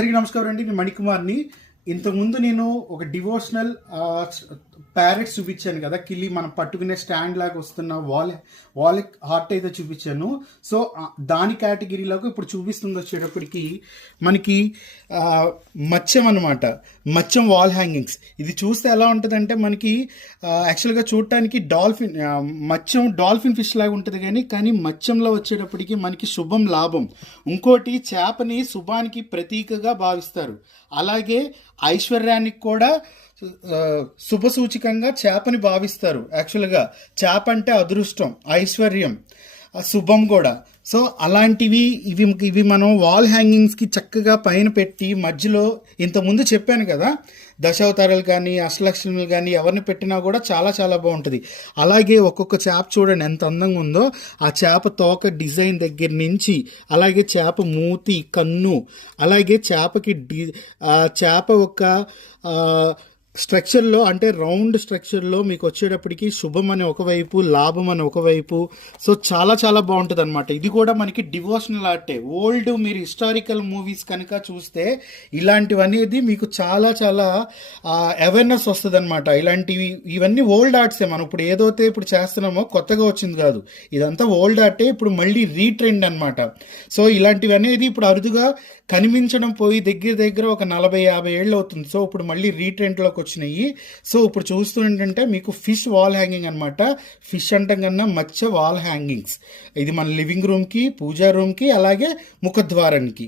అందరికీ నమస్కారం అండి. నేను మణికుమార్ని. ఇంతకుముందు నేను ఒక డివోషనల్ ప్యారెట్స్ చూపించాను కదా, కిల్లి మనం పట్టుకునే స్టాండ్ లాగా వస్తున్న వాల్ హార్ట్ అయితే చూపించాను. సో దాని కేటగిరీలోకి ఇప్పుడు చూపిస్తుంది వచ్చేటప్పటికి మనకి మత్స్యం అనమాట. మత్స్యం వాల్ హ్యాంగింగ్స్. ఇది చూస్తే ఎలా ఉంటుందంటే మనకి యాక్చువల్గా చూడటానికి మత్స్యం డాల్ఫిన్ ఫిష్ లాగా ఉంటుంది, కానీ మత్స్యంలో వచ్చేటప్పటికి మనకి శుభం లాభం. ఇంకోటి చేపని శుభానికి ప్రతీకగా భావిస్తారు. అలాగే ఐశ్వర్యానికి కూడా శుభ సూచికంగా చేపని భావిస్తారు. యాక్చువల్గా చేప అంటే అదృష్టం, ఐశ్వర్యం, శుభం కూడా. సో అలాంటివి ఇవి మనం వాల్ హ్యాంగింగ్స్కి చక్కగా పైన పెట్టి మధ్యలో ఇంతకుముందు చెప్పాను కదా, దశావతారాలు కానీ అష్టలక్ష్ములు కానీ ఎవరిని పెట్టినా కూడా చాలా చాలా బాగుంటుంది. అలాగే ఒక్కొక్క చేప చూడండి ఎంత అందంగా ఉందో. ఆ చేప తోక డిజైన్ దగ్గర నుంచి, అలాగే చేప మూతి, కన్ను, అలాగే చేప ఒక స్ట్రక్చర్లో అంటే రౌండ్ స్ట్రక్చర్లో మీకు వచ్చేటప్పటికి శుభం అని ఒకవైపు, లాభం అని ఒకవైపు. సో చాలా చాలా బాగుంటుంది అనమాట. ఇది కూడా మనకి డివోషనల్ ఆర్టే. ఓల్డ్ మీరు హిస్టారికల్ మూవీస్ కనుక చూస్తే ఇలాంటివనేది మీకు చాలా చాలా అవేర్నెస్ వస్తుంది అనమాట. ఇవన్నీ ఓల్డ్ ఆర్ట్సే. మనం ఇప్పుడు ఏదైతే ఇప్పుడు చేస్తున్నామో కొత్తగా వచ్చింది కాదు, ఇదంతా ఓల్డ్ ఆర్టే. ఇప్పుడు మళ్ళీ రీట్రెండ్ అనమాట. సో ఇలాంటివి అనేది ఇప్పుడు అరుదుగా కనిపించడం పోయి దగ్గర ఒక 40-50 ఏళ్ళు అవుతుంది. సో ఇప్పుడు మళ్ళీ రీట్రెండ్లోకి వచ్చినాయి. సో ఇప్పుడు చూస్తుంటే మీకు ఫిష్ వాల్ హ్యాంగింగ్ అనమాట. ఫిష్ అంటాం కన్నా మత్స్య వాల్ హ్యాంగింగ్స్. ఇది మన లివింగ్ రూమ్కి, పూజా రూమ్కి, అలాగే ముఖద్వారానికి.